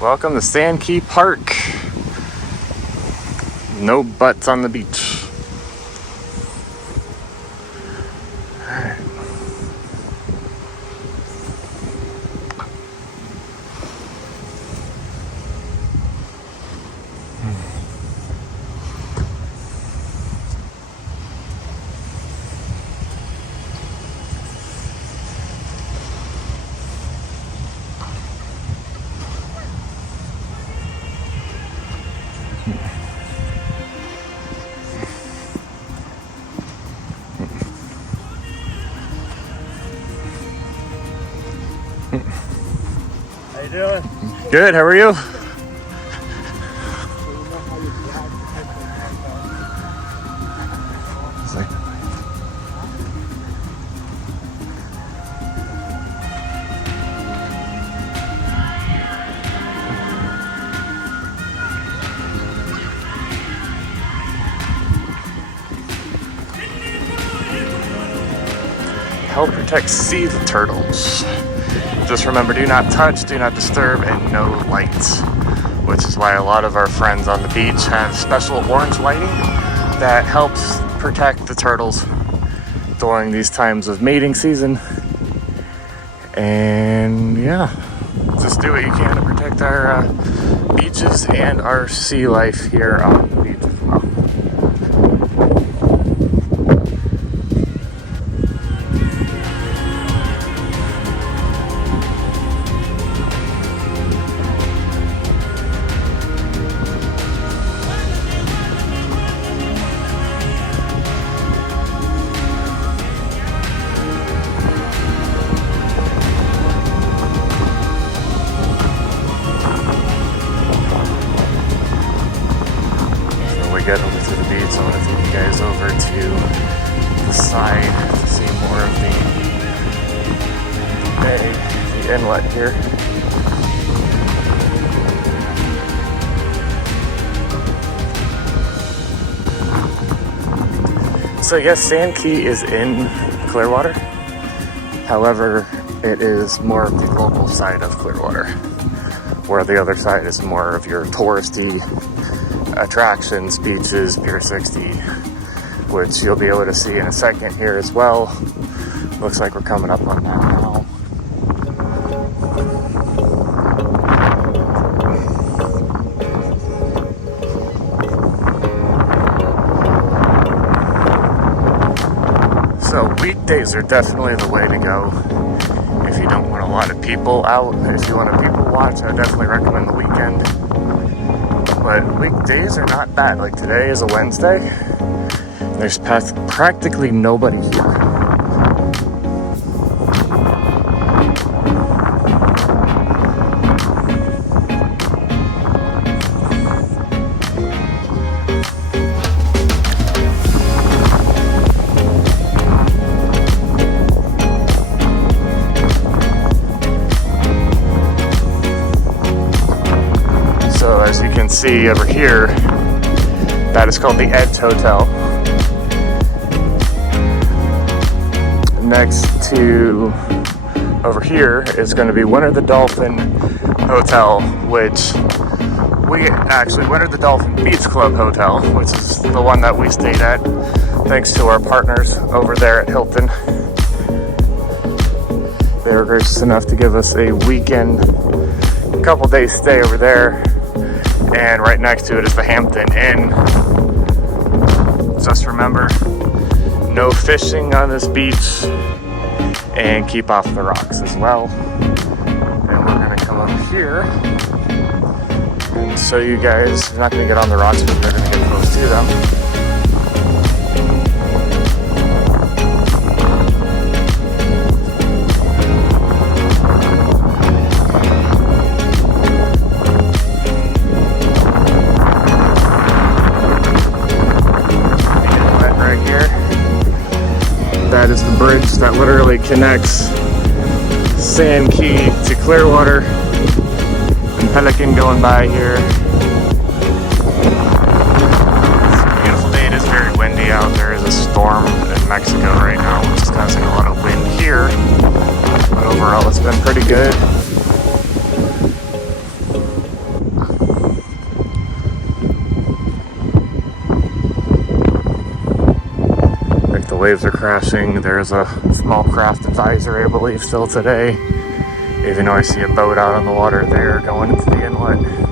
Welcome to Sand Key Park. No butts on the beach. Alright. How you doing? Good, how are you? Help protect sea turtles. Just remember, do not touch, do not disturb, and no lights. Which is why a lot of our friends on the beach have special orange lighting that helps protect the turtles during these times of mating season. And yeah, just do what you can to protect our beaches and our sea life here on the beach as well. Get over to the beach, I want to take you guys over to the side to see more of the bay, the inlet here. So yes, Sand Key is in Clearwater. However, it is more of the local side of Clearwater, where the other side is more of your touristy attractions, beaches, Pier 60, which you'll be able to see in a second here as well. Looks like we're coming up on that now. So weekdays are definitely the way to go if you don't want a lot of people out. If you want to people watch, I definitely recommend the weekend. But weekdays are not bad. Like today is a Wednesday. There's practically nobody here. As you can see over here, that is called the Edge Hotel. Next to over here is going to be Winter the Dolphin Hotel, which Winter the Dolphin Beach Club Hotel, which is the one that we stayed at thanks to our partners over there at Hilton. They were gracious enough to give us a weekend, couple days stay over there. And right next to it is the Hampton Inn. Just remember, no fishing on this beach, and keep off the rocks as well. And we're gonna come up here and show you guys. You're not gonna get on the rocks, but you're gonna get close to them. That is the bridge that literally connects Sand Key to Clearwater. And Pelican going by here. It's a beautiful day. It is very windy out. There is a storm in Mexico right now, which is causing a lot of wind here. But overall, it's been pretty good. waves are crashing. There's a small craft advisory, I believe, still today. Even though I see a boat out on the water there going into the inlet.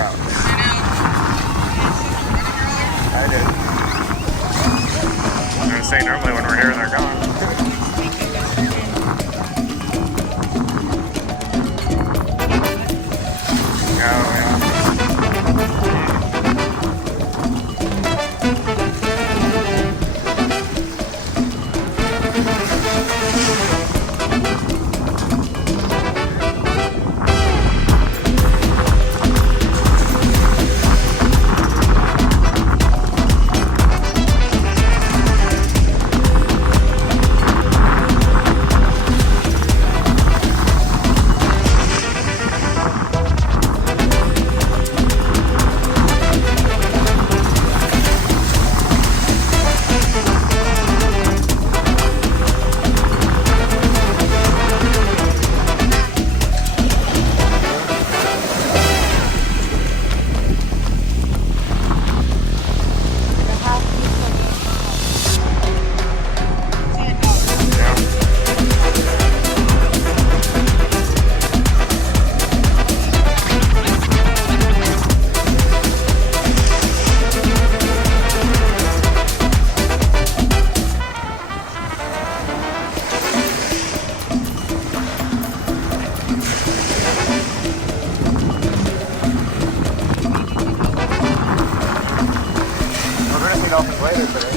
out. I know. I did. I was gonna say, normally when we're here, they're gone. Oh, yeah. Dolphins later today.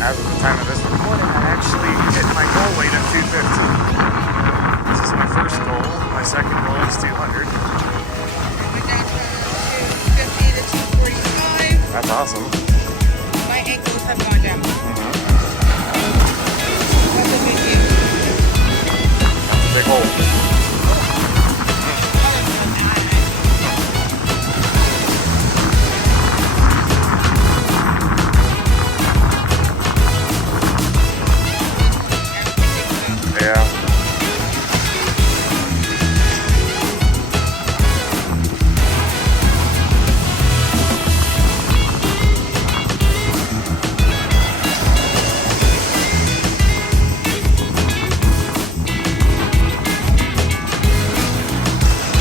As of the time of this recording, I actually hit my goal weight of 250. This is my first goal. My second goal is 200. I went down from 250 to 245. That's awesome. My ankles have gone down. That's a big deal. That's a big hole. Yeah.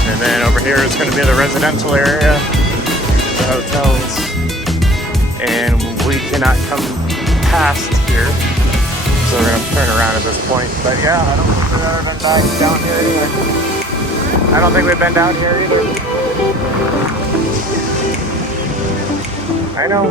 And then over here is going to be the residential area, the hotels, and we cannot come past here. So we're going to turn around at this point. But yeah, I don't think we've ever been back down here either. I don't think we've been down here either. I know.